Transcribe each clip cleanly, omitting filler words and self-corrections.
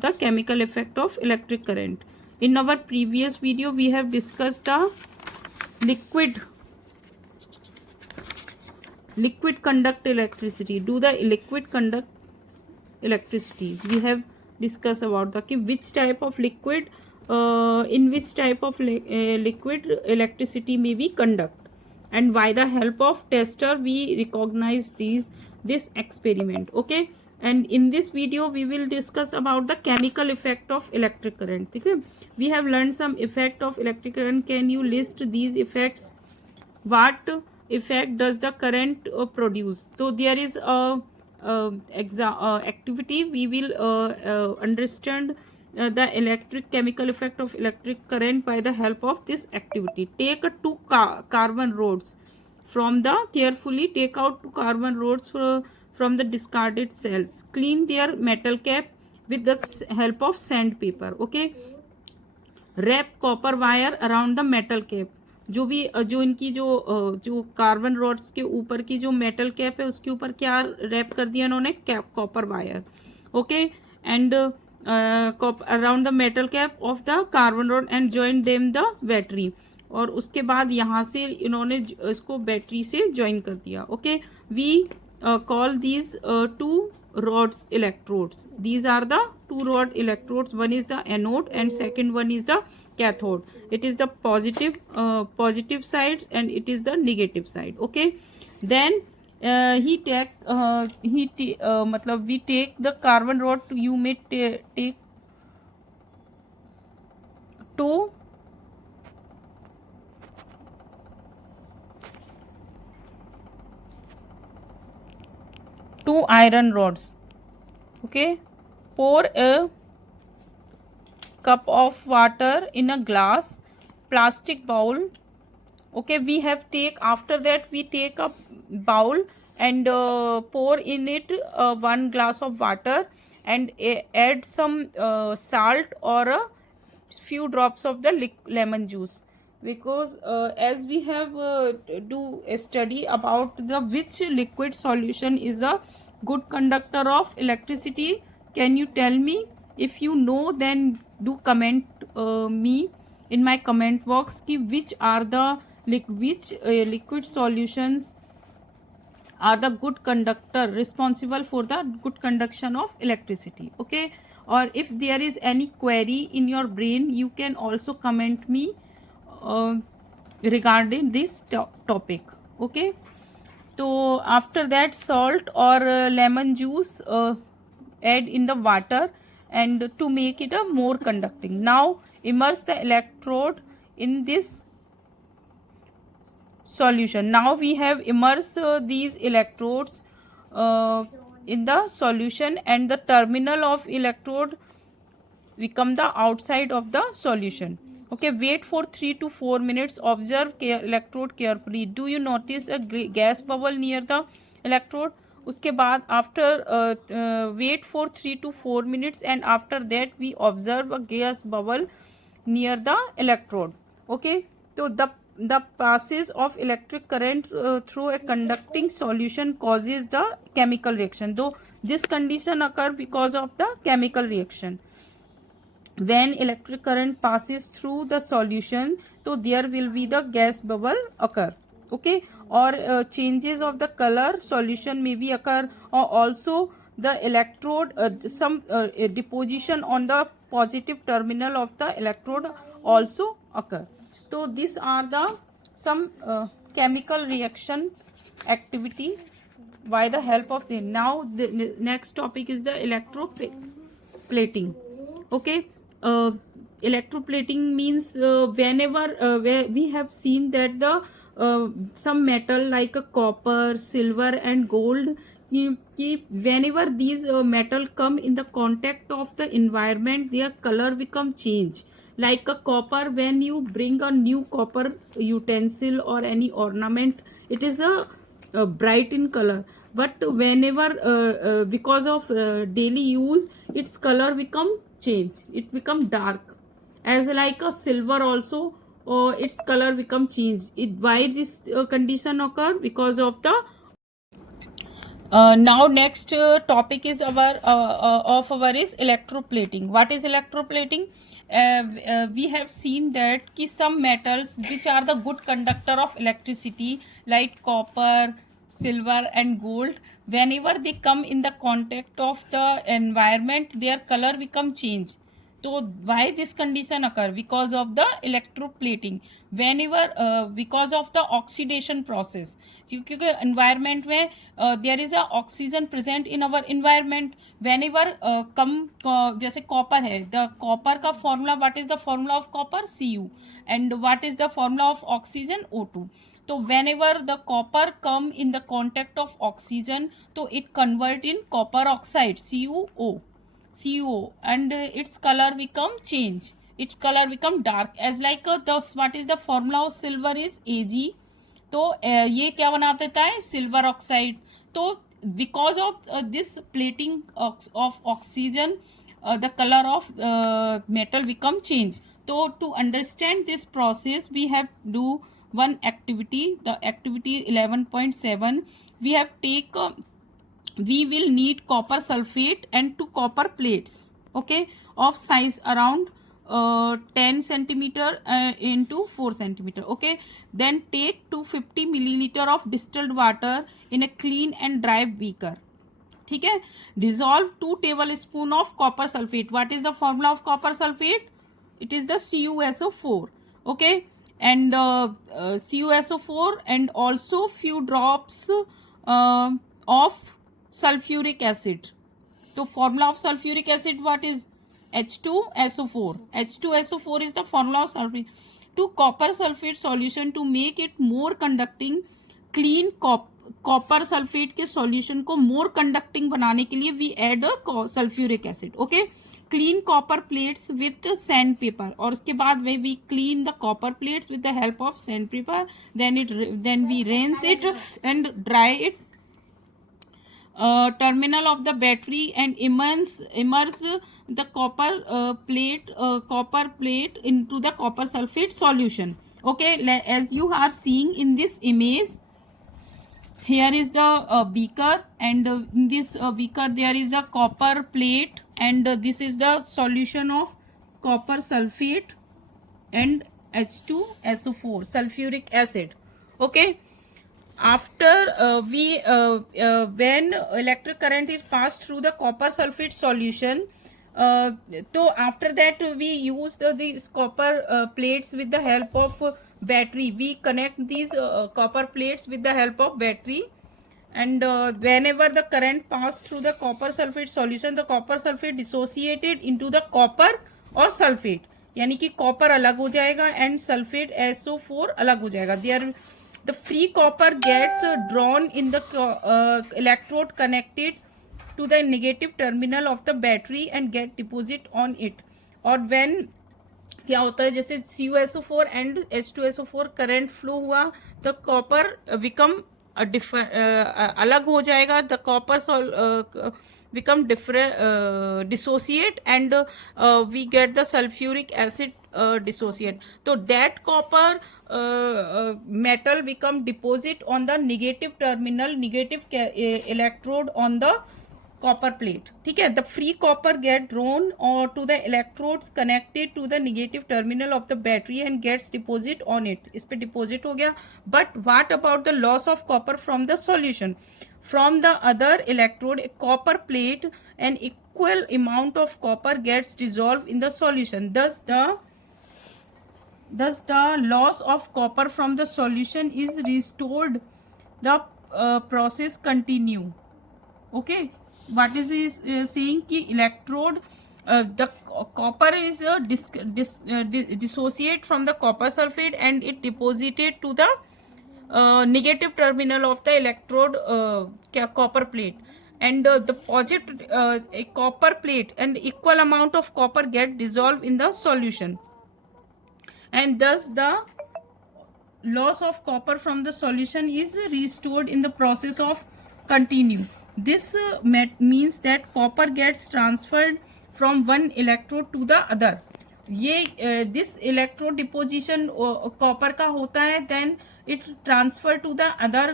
the chemical effect of electric current. In our previous video we have discussed the liquid conduct electricity. Do the liquid conduct electricity? We have discussed about the which type of liquid, in which type of liquid electricity may be conduct, and by the help of tester we recognize this experiment. Okay, and in this video we will discuss about the chemical effect of electric current. Okay, we have learned some effect of electric current. Can you list these effects? What effect does the current produce? So there is a activity we will understand the electric chemical effect of electric current by the help of this activity. Take two carbon rods from the, carefully take out two carbon rods from the discarded cells. Clean their metal cap with the help of sandpaper. Okay, wrap copper wire around the metal cap. जो भी जो इनकी जो carbon rods के ऊपर की जो metal cap है उसके ऊपर क्या रैप कर दिया इन्होंने? Copper wire. Okay, and around the metal cap of the carbon rod and join them the battery. और उसके बाद यहाँ से इन्होंने इसको बैटरी से ज्वाइन कर दिया. Okay, we call these two rods electrodes. These are the two rod electrodes. One is the anode and second one is the cathode. It is the positive sides and it is the negative side. Okay, then we take the carbon rod. You may take two iron rods. Okay, pour a cup of water in a glass plastic bowl. Okay, we have after that we take a bowl and pour in it 1 glass of water and add some salt or a few drops of the lemon juice. Because as we have do a study about the which liquid solution is a good conductor of electricity. Can you tell me? If you know, then do comment me in my comment box ki which are the liquid solutions are the good conductor responsible for the good conduction of electricity. Okay, or if there is any query in your brain, you can also comment me regarding this topic. Okay, so after that salt or lemon juice add in the water and to make it a more conducting. Now immerse the electrode in this solution. Now we have immersed these electrodes in the solution and the terminal of electrode become the outside of the solution. Okay, wait for 3 to 4 minutes. Observe electrode carefully. Do you notice a gas bubble near the electrode? उसके बाद after wait for 3 to 4 minutes and after that we observe a gas bubble near the electrode. Okay, so the passage of electric current through a conducting solution causes the chemical reaction. Though this condition occur because of the chemical reaction. When electric current passes through the solution, so there will be the gas bubble occur. Okay, or changes of the color solution may be occur, or also the electrode some deposition on the positive terminal of the electrode also occur. So these are the some chemical reaction activity by the help of the. Now the next topic is the electroplating. Okay, electroplating means whenever where we have seen that the some metal like a copper, silver and gold, whenever these metal come in the contact of the environment, their color become change. Like a copper, when you bring a new copper utensil or any ornament, it is a bright in color. But whenever because of daily use, its color become change, it become dark. As like a silver also, its color become change. Why this condition occur? Because of the Now next topic is our of our is electroplating. What is electroplating? We have seen that ki some metals which are the good conductor of electricity like copper, silver and gold, whenever they come in the contact of the environment, their color become change. तो why this condition occur? Because of the electroplating. Whenever because of the oxidation process, क्योंकि environment में there is a oxygen present in our environment. Whenever कम जैसे copper है, the copper का formula, what is the formula of copper? Cu. And what is the formula of oxygen? O2. तो whenever the copper come in the contact of oxygen, तो it convert in copper oxide CuO, and its color become change. Its color become dark as like what is the formula of silver is Ag. तो ये क्या बना देता है? Silver oxide. तो because of this plating of oxygen the colour of metal become change. तो to understand this process we have do one activity, the activity 11.7. We have take we will need copper sulfate and 2 copper plates, okay, of size around 10 centimeter into 4 centimeter, okay. Then take 250 milliliter of distilled water in a clean and dry beaker. ठीक है. Dissolve 2 tablespoon of copper sulfate. What is the formula of copper sulfate? It is the CuSO4, okay. And CuSO4 and also few drops of sulfuric acid. तो formula of sulfuric acid what is? H2SO4. H2SO4 is the formula of sulfuric. To copper sulfate solution to make it more conducting, clean copper sulphate के solution को more conducting बनाने के लिए we add sulphuric acid, okay. Clean copper plates with sand paper, और उसके बाद we clean the copper plates with the help of sand paper. Then we rinse it and dry it terminal of the battery and immerse the copper plate into the copper sulfate solution, okay. As you are seeing in this image, here is the beaker, and in this beaker there is a copper plate, and this is the solution of copper sulfate and H2SO4 sulfuric acid, okay. After when electric current is passed through the copper sulfate solution, so after that we use these copper plates with the help of battery. We connect these copper plates with the help of battery, and whenever the current pass through the copper sulfate solution, the copper sulfate dissociated into the copper or sulfate, यानी कि copper अलग हो जाएगा and sulfate SO4 अलग हो जाएगा. The free copper gets drawn in the electrode connected to the negative terminal of the battery and get deposit on it. और when क्या होता है, जैसे CuSO4 and H2SO4 current flow हुआ, the copper become अलग हो जाएगा, the copper become different dissociate, and we get the sulfuric acid dissociate. So that copper metal become deposit on the negative terminal, negative electrode on the copper plate, ठीक है. The free copper get drawn or to the electrodes connected to the negative terminal of the battery and gets deposit on it. इस पे deposit हो गया. But what about the loss of copper from the solution? From the other electrode, a copper plate, an equal amount of copper gets dissolved in the solution. Thus the loss of copper from the solution is restored. The process continue, okay. What is saying कि electrode the copper is dissociate from the copper sulfate and it deposited to the negative terminal of the electrode copper plate, and the positive a copper plate and equal amount of copper get dissolved in the solution, and thus the loss of copper from the solution is restored in the process of continue. This means that copper gets transferred from one electrode to the other. ये this electrode deposition copper का होता है, then it transfer to the other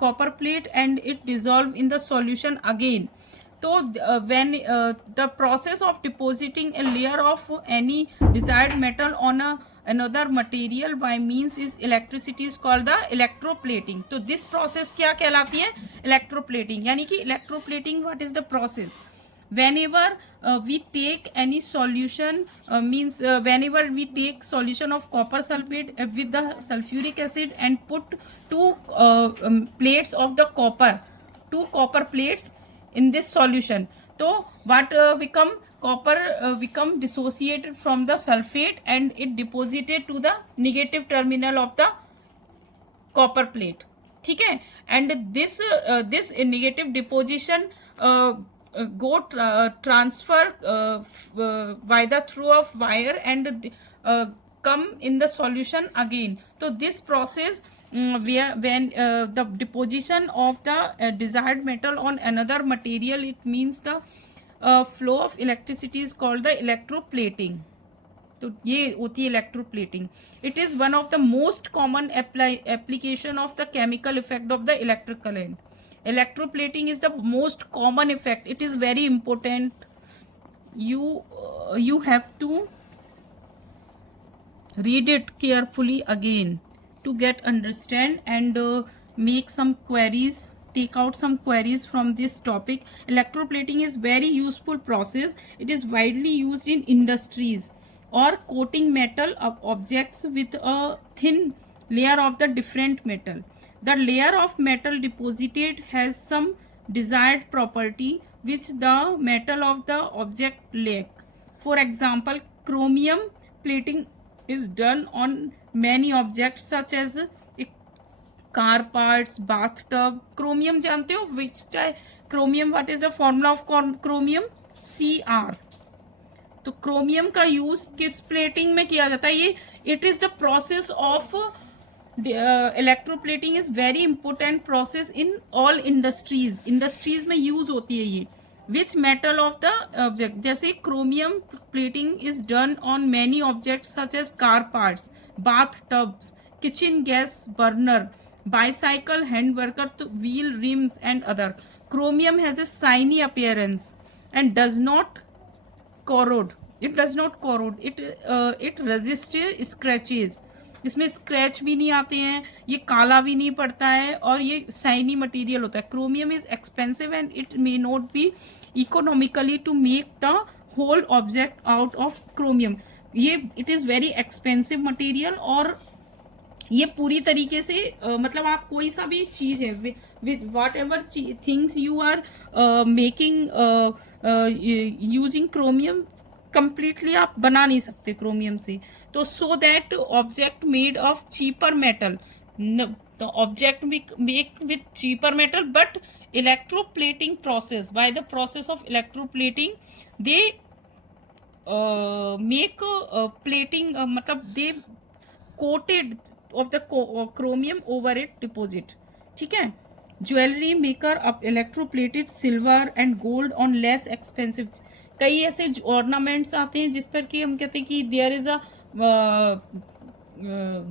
copper plate and it dissolve in the solution again. So when the process of depositing a layer of any desired metal on another material by means is electricity is called the electroplating. तो this process क्या कहलाती है? electroplating. यानी कि electroplating what is the process? Whenever we take any solution means whenever we take solution of copper sulfate with the sulfuric acid and put plates of the two copper plates in this solution, so what become copper become dissociated from the sulfate and it deposited to the negative terminal of the copper plate. ठीक है, and this negative deposition go transfer by the through of wire and come in the solution again. So this process when the deposition of the desired metal on another material, it means the flow of electricity is called the electroplating. तो ये होती है electroplating. It is one of the most common application of the chemical effect of the electric current. Electroplating is the most common effect. It is very important. You have to read it carefully again to get understand and make some queries, take out some queries from this topic. Electroplating is very useful process. It is widely used in industries or coating metal objects with a thin layer of the different metal. The layer of metal deposited has some desired property which the metal of the object lack. For example, chromium plating is done on many objects such as car parts, bathtub. Chromium जानते हो? Which type? Chromium, what is the formula of chromium? Cr. तो chromium का use किस plating में किया जाता है? ये it is the process of electroplating is very important process in all industries में यूज होती है ये. Which metal of the object, जैसे chromium plating is done on many object such as car parts, bath tubs, kitchen gas burner, bicycle hand worker to wheel rims and other. Chromium has a shiny appearance and does not corrode. It does not corrode. It resists scratches. इसमें scratch भी नहीं आते हैं, ये काला भी नहीं पड़ता है और ये शाइनी मटेरियल होता है. Chromium is expensive and it may not be economically to make the whole object out of chromium. ये it is very expensive material और ये पूरी तरीके से मतलब आप कोई सा भी चीज़ है with whatever things you are making using chromium, completely आप बना नहीं सकते क्रोमियम से. तो so that object made of cheaper metal, the object make with cheaper metal, but electroplating process, by the process of electroplating they make plating मतलब they coated of the chromium over it deposit. ठीक है. Jewellery maker अब electroplated silver and gold on less expensive. कई ऐसे ornaments आते हैं जिस पर कि हम कहते हैं कि there is a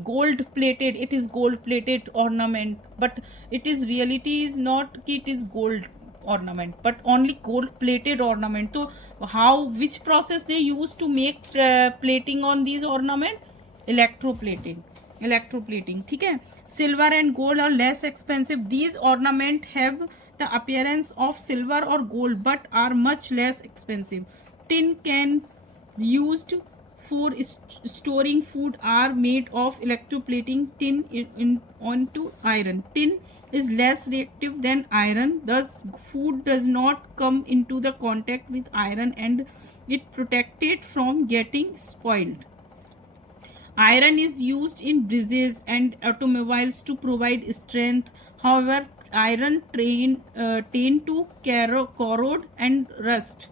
gold plated, it is gold plated ornament, but it is reality is not कि it is gold ornament but only gold plated ornament. So how, which process they use to make plating on these ornament? electroplating. ठीक है. silver and gold are less expensive. These ornament have the appearance of silver or gold but are much less expensive. Tin cans used for storing food are made of electroplating tin onto iron. Tin is less reactive than iron, thus food does not come into the contact with iron and it protected from getting spoiled. Iron is used in bridges and automobiles to provide strength. However, iron tend to corrode and rust.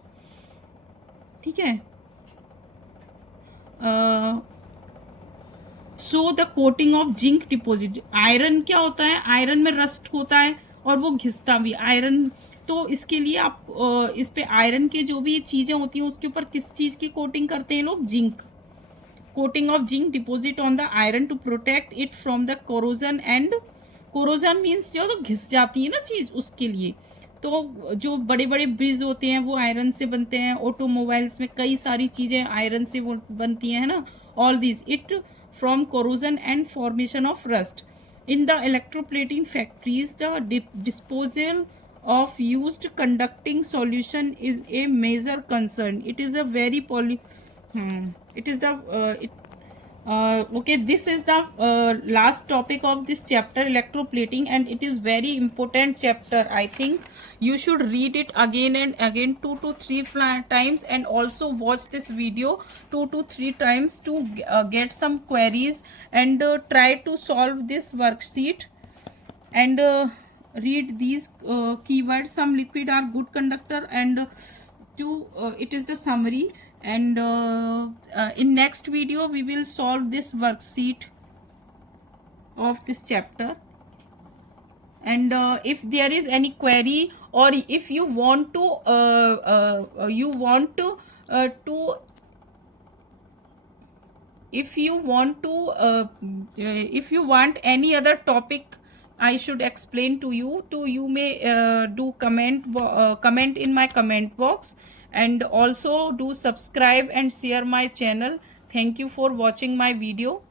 ठीक है. So the coating of zinc deposit. Iron क्या होता है? Iron में rust होता है और वो घिसता भी आयरन. तो इसके लिए आप इस पे आयरन के जो भी चीज़ें होती हैं उसके ऊपर किस चीज़ की कोटिंग करते हैं लोग? Zinc. coating of zinc deposit on the iron to protect it from the corrosion, and corrosion means जो तो घिस जाती है ना चीज़, उसके लिए। तो जो बड़े बड़े ब्रिज होते हैं वो आयरन से बनते हैं, ऑटोमोबाइल्स में कई सारी चीज़ें आयरन से वो बनती हैं, है ना। All this it from corrosion and formation of rust. In the electroplating factories, the disposal of used conducting solution is a major concern. It is a very it is the okay, this is the last topic of this chapter, electroplating, and it is very important chapter. I think you should read it again and again 2 to 3 times, and also watch this video 2 to 3 times to get some queries, and try to solve this worksheet, and read these keywords. Some liquid are good conductor, and it is the summary, and in next video we will solve this worksheet of this chapter. And if there is any query, or if you want to if you want any other topic I should explain to you, you may do comment in my comment box, and also do subscribe and share my channel. Thank you for watching my video.